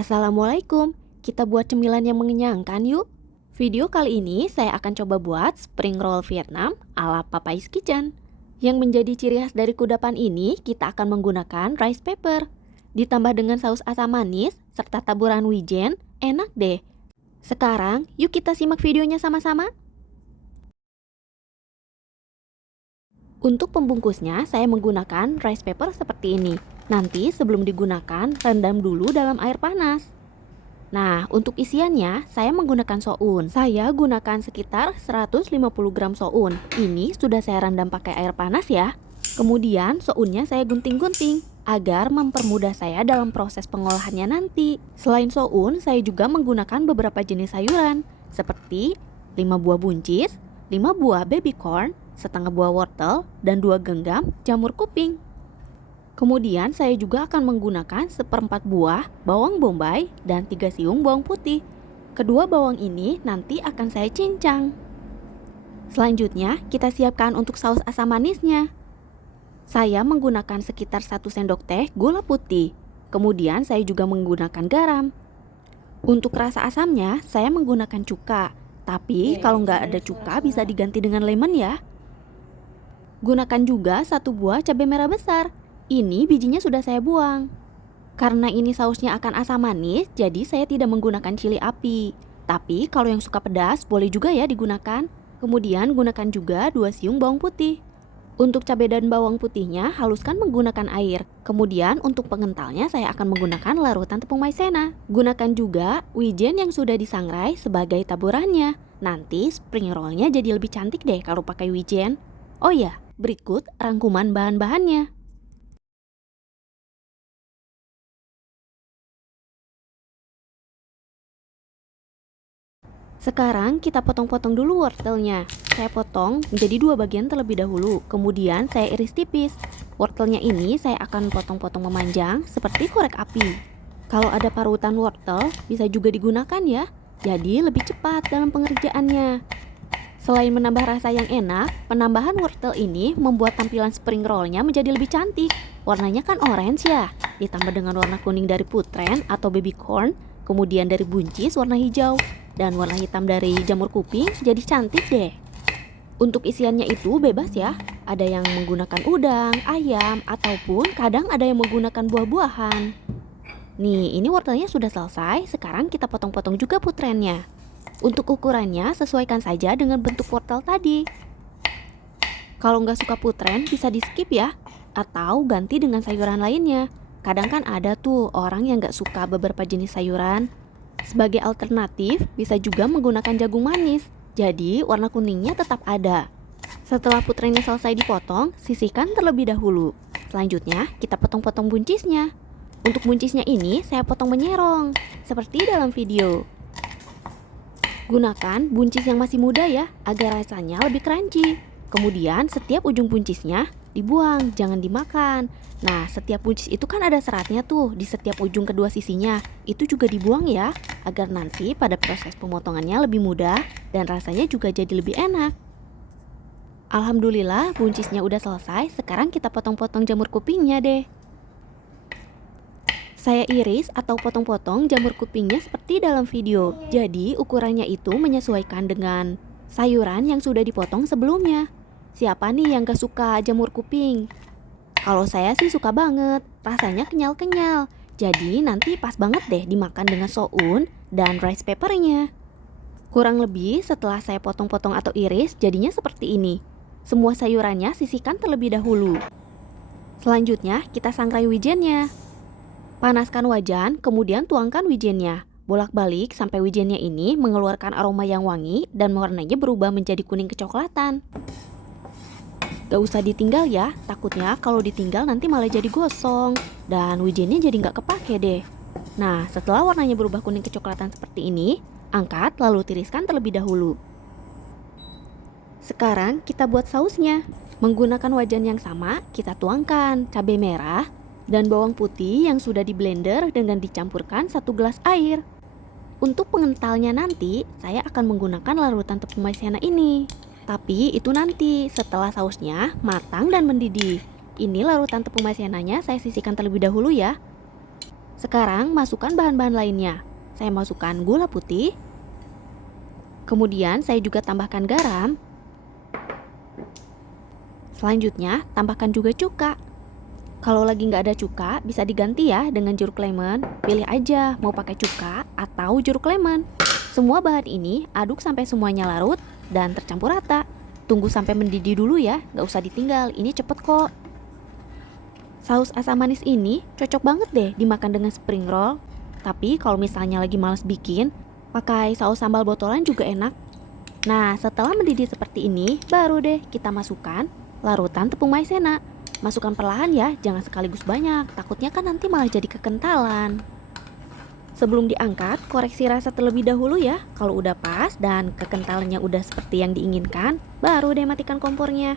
Assalamualaikum, kita buat cemilan yang mengenyangkan yuk. Video kali ini saya akan coba buat spring roll Vietnam ala Papai's Kitchen. Yang menjadi ciri khas dari kudapan ini, kita akan menggunakan rice paper. Ditambah dengan saus asam manis, serta taburan wijen, enak deh. Sekarang, yuk kita simak videonya sama-sama. Untuk pembungkusnya, saya menggunakan rice paper seperti ini. Nanti sebelum digunakan, rendam dulu dalam air panas. Nah, untuk isiannya, saya menggunakan soun. Saya gunakan sekitar 150 gram soun. Ini sudah saya rendam pakai air panas ya. Kemudian, sounnya saya gunting-gunting agar mempermudah saya dalam proses pengolahannya nanti. Selain soun, saya juga menggunakan beberapa jenis sayuran, seperti 5 buah buncis, 5 buah baby corn, setengah buah wortel, dan 2 genggam jamur kuping. Kemudian saya juga akan menggunakan seperempat buah bawang bombay dan 3 siung bawang putih. Kedua bawang ini nanti akan saya cincang. Selanjutnya kita siapkan untuk saus asam manisnya. Saya menggunakan sekitar 1 sendok teh gula putih. Kemudian saya juga menggunakan garam. Untuk rasa asamnya saya menggunakan cuka. Tapi kalau nggak ada cuka bisa diganti dengan lemon ya. Gunakan juga 1 buah cabai merah besar. Ini bijinya sudah saya buang. Karena ini sausnya akan asam manis, jadi saya tidak menggunakan cili api. Tapi kalau yang suka pedas, boleh juga ya digunakan. Kemudian gunakan juga 2 siung bawang putih. Untuk cabai dan bawang putihnya, haluskan menggunakan air. Kemudian untuk pengentalnya saya akan menggunakan larutan tepung maizena. Gunakan juga wijen yang sudah disangrai sebagai taburannya. Nanti spring rollnya jadi lebih cantik deh kalau pakai wijen. Oh ya, berikut rangkuman bahan-bahannya. Sekarang kita potong-potong dulu wortelnya. Saya potong menjadi 2 bagian terlebih dahulu. Kemudian saya iris tipis. Wortelnya ini saya akan potong-potong memanjang seperti korek api. Kalau ada parutan wortel bisa juga digunakan ya. Jadi lebih cepat dalam pengerjaannya. Selain menambah rasa yang enak, penambahan wortel ini membuat tampilan spring rollnya menjadi lebih cantik. Warnanya kan orange ya. Ditambah dengan warna kuning dari putren atau baby corn. Kemudian dari buncis warna hijau. Dan warna hitam dari jamur kuping, jadi cantik deh. Untuk isiannya itu bebas ya. Ada yang menggunakan udang, ayam, ataupun kadang ada yang menggunakan buah-buahan. Nih, ini wortelnya sudah selesai. Sekarang kita potong-potong juga putrennya. Untuk ukurannya sesuaikan saja dengan bentuk wortel tadi. Kalau nggak suka putren bisa di skip ya. Atau ganti dengan sayuran lainnya. Kadang kan ada tuh orang yang nggak suka beberapa jenis sayuran. Sebagai alternatif, bisa juga menggunakan jagung manis. Jadi, warna kuningnya tetap ada. Setelah putrennya selesai dipotong, sisihkan terlebih dahulu. Selanjutnya, kita potong-potong buncisnya. Untuk buncisnya ini, saya potong menyerong, seperti dalam video. Gunakan buncis yang masih muda ya, agar rasanya lebih crunchy. Kemudian, setiap ujung buncisnya dibuang, jangan dimakan. Nah, setiap buncis itu kan ada seratnya tuh di setiap ujung kedua sisinya. Itu juga dibuang ya, agar nanti pada proses pemotongannya lebih mudah dan rasanya juga jadi lebih enak. Alhamdulillah buncisnya udah selesai, sekarang kita potong-potong jamur kupingnya deh. Saya iris atau potong-potong jamur kupingnya seperti dalam video. Jadi ukurannya itu menyesuaikan dengan sayuran yang sudah dipotong sebelumnya. Siapa nih yang gak suka jamur kuping? Kalau saya sih suka banget, rasanya kenyal-kenyal. Jadi nanti pas banget deh dimakan dengan soun dan rice papernya. Kurang lebih setelah saya potong-potong atau iris, jadinya seperti ini. Semua sayurannya sisihkan terlebih dahulu. Selanjutnya kita sangrai wijennya. Panaskan wajan, kemudian tuangkan wijennya. Bolak-balik sampai wijennya ini mengeluarkan aroma yang wangi dan warnanya berubah menjadi kuning kecoklatan. Gak usah ditinggal ya, takutnya kalau ditinggal nanti malah jadi gosong dan wijennya jadi gak kepake deh. Nah, setelah warnanya berubah kuning kecoklatan seperti ini, angkat lalu tiriskan terlebih dahulu. Sekarang kita buat sausnya. Menggunakan wajan yang sama, kita tuangkan cabai merah dan bawang putih yang sudah di blender dengan dicampurkan 1 gelas air. Untuk pengentalnya nanti, saya akan menggunakan larutan tepung maizena ini. Tapi itu nanti setelah sausnya matang dan mendidih. Ini larutan tepung maizenanya saya sisihkan terlebih dahulu ya. Sekarang masukkan bahan-bahan lainnya. Saya masukkan gula putih. Kemudian saya juga tambahkan garam. Selanjutnya tambahkan juga cuka. Kalau lagi nggak ada cuka, bisa diganti ya dengan jeruk lemon. Pilih aja mau pakai cuka atau jeruk lemon. Semua bahan ini aduk sampai semuanya larut dan tercampur rata. Tunggu sampai mendidih dulu ya, nggak usah ditinggal, ini cepet kok. Saus asam manis ini cocok banget deh dimakan dengan spring roll. Tapi kalau misalnya lagi males bikin, pakai saus sambal botolan juga enak. Nah, setelah mendidih seperti ini, baru deh kita masukkan larutan tepung maizena. Masukkan perlahan ya, jangan sekaligus banyak, takutnya kan nanti malah jadi kekentalan. Sebelum diangkat, koreksi rasa terlebih dahulu ya. Kalau udah pas dan kekentalannya udah seperti yang diinginkan, baru deh matikan kompornya.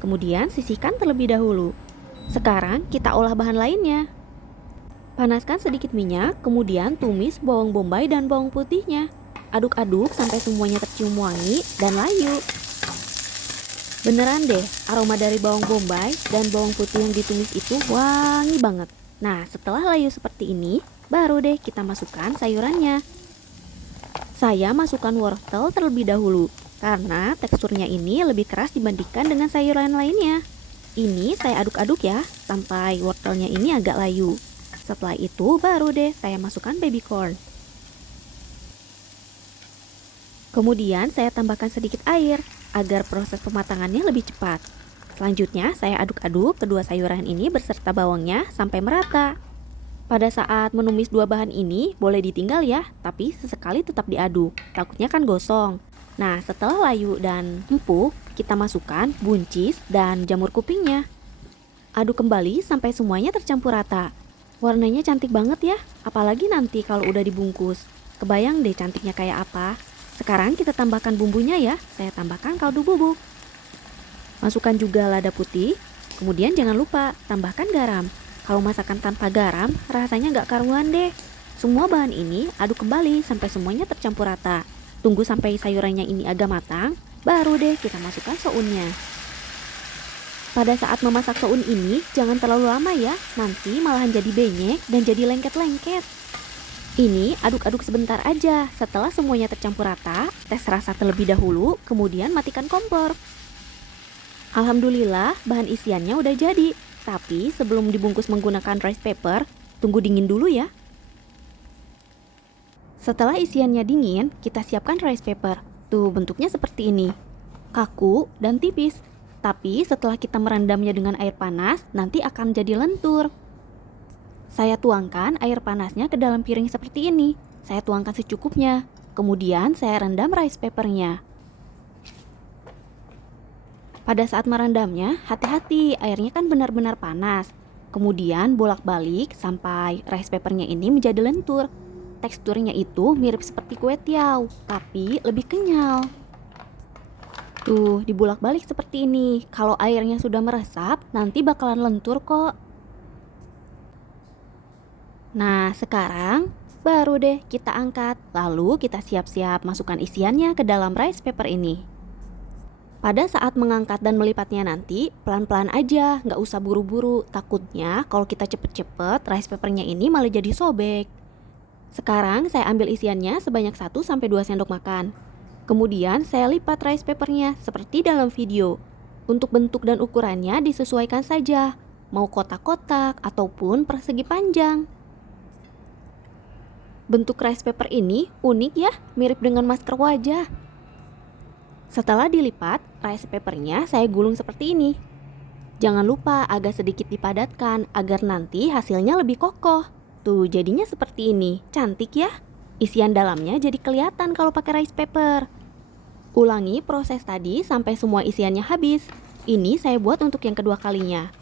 Kemudian sisihkan terlebih dahulu. Sekarang kita olah bahan lainnya. Panaskan sedikit minyak, kemudian tumis bawang bombay dan bawang putihnya. Aduk-aduk sampai semuanya tercium wangi dan layu. Beneran deh, aroma dari bawang bombay dan bawang putih yang ditumis itu wangi banget. Nah, setelah layu seperti ini, baru deh kita masukkan sayurannya. Saya masukkan wortel terlebih dahulu, karena teksturnya ini lebih keras dibandingkan dengan sayuran lainnya. Ini saya aduk-aduk ya, sampai wortelnya ini agak layu. Setelah itu, baru deh saya masukkan baby corn. Kemudian saya tambahkan sedikit air, agar proses pematangannya lebih cepat. Selanjutnya saya aduk-aduk kedua sayuran ini beserta bawangnya sampai merata. Pada saat menumis dua bahan ini boleh ditinggal ya, tapi sesekali tetap diaduk, takutnya kan gosong. Nah, setelah layu dan empuk, kita masukkan buncis dan jamur kupingnya. Aduk kembali sampai semuanya tercampur rata. Warnanya cantik banget ya, apalagi nanti kalau udah dibungkus. Kebayang deh cantiknya kayak apa. Sekarang kita tambahkan bumbunya ya, saya tambahkan kaldu bubuk. Masukkan juga lada putih, kemudian jangan lupa tambahkan garam. Kalau masakan tanpa garam, rasanya nggak karuan deh. Semua bahan ini aduk kembali sampai semuanya tercampur rata. Tunggu sampai sayurannya ini agak matang, baru deh kita masukkan sounnya. Pada saat memasak soun ini, jangan terlalu lama ya, nanti malahan jadi benyek dan jadi lengket-lengket. Ini aduk-aduk sebentar aja, setelah semuanya tercampur rata, tes rasa terlebih dahulu, kemudian matikan kompor. Alhamdulillah, bahan isiannya udah jadi. Tapi sebelum dibungkus menggunakan rice paper, tunggu dingin dulu ya. Setelah isiannya dingin, kita siapkan rice paper. Tuh bentuknya seperti ini, kaku dan tipis. Tapi setelah kita merendamnya dengan air panas, nanti akan jadi lentur. Saya tuangkan air panasnya ke dalam piring seperti ini. Saya tuangkan secukupnya. Kemudian saya rendam rice papernya. Pada saat merendamnya, hati-hati, airnya kan benar-benar panas. Kemudian bolak-balik sampai rice papernya ini menjadi lentur. Teksturnya itu mirip seperti kue tiaw, tapi lebih kenyal. Tuh, dibolak-balik seperti ini. Kalau airnya sudah meresap, nanti bakalan lentur kok. Nah, sekarang baru deh kita angkat. Lalu kita siap-siap masukkan isiannya ke dalam rice paper ini. Pada saat mengangkat dan melipatnya nanti, pelan-pelan aja, nggak usah buru-buru. Takutnya kalau kita cepet-cepet, rice papernya ini malah jadi sobek. Sekarang saya ambil isiannya sebanyak 1-2 sendok makan. Kemudian saya lipat rice papernya seperti dalam video. Untuk bentuk dan ukurannya disesuaikan saja, mau kotak-kotak ataupun persegi panjang. Bentuk rice paper ini unik ya, mirip dengan masker wajah. Setelah dilipat, rice papernya saya gulung seperti ini. Jangan lupa agak sedikit dipadatkan agar nanti hasilnya lebih kokoh. Tuh jadinya seperti ini, cantik ya. Isian dalamnya jadi kelihatan kalau pakai rice paper. Ulangi proses tadi sampai semua isiannya habis. Ini saya buat untuk yang kedua kalinya.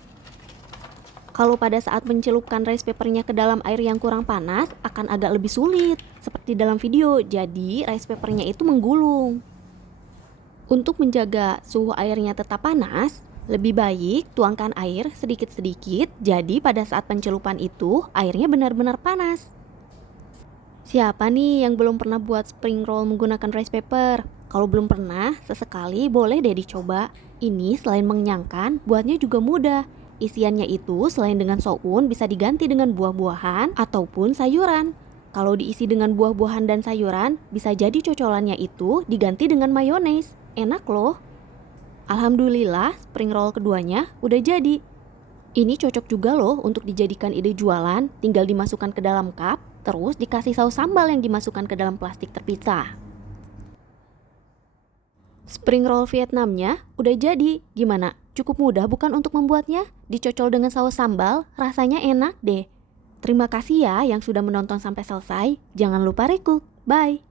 Kalau pada saat mencelupkan rice papernya ke dalam air yang kurang panas, akan agak lebih sulit, seperti dalam video. Jadi rice papernya itu menggulung. Untuk menjaga suhu airnya tetap panas, lebih baik tuangkan air sedikit-sedikit. Jadi pada saat pencelupan itu, airnya benar-benar panas. Siapa nih yang belum pernah buat spring roll menggunakan rice paper? Kalau belum pernah, sesekali boleh deh dicoba. Ini selain mengenyangkan, buatnya juga mudah. Isiannya itu selain dengan soun bisa diganti dengan buah-buahan ataupun sayuran. Kalau diisi dengan buah-buahan dan sayuran, bisa jadi cocolannya itu diganti dengan mayones. Enak loh. Alhamdulillah, spring roll keduanya udah jadi. Ini cocok juga loh untuk dijadikan ide jualan, tinggal dimasukkan ke dalam cup, terus dikasih saus sambal yang dimasukkan ke dalam plastik terpisah. Spring roll Vietnamnya udah jadi. Gimana? Cukup mudah bukan untuk membuatnya? Dicocol dengan saus sambal, rasanya enak deh. Terima kasih ya yang sudah menonton sampai selesai. Jangan lupa recook. Bye.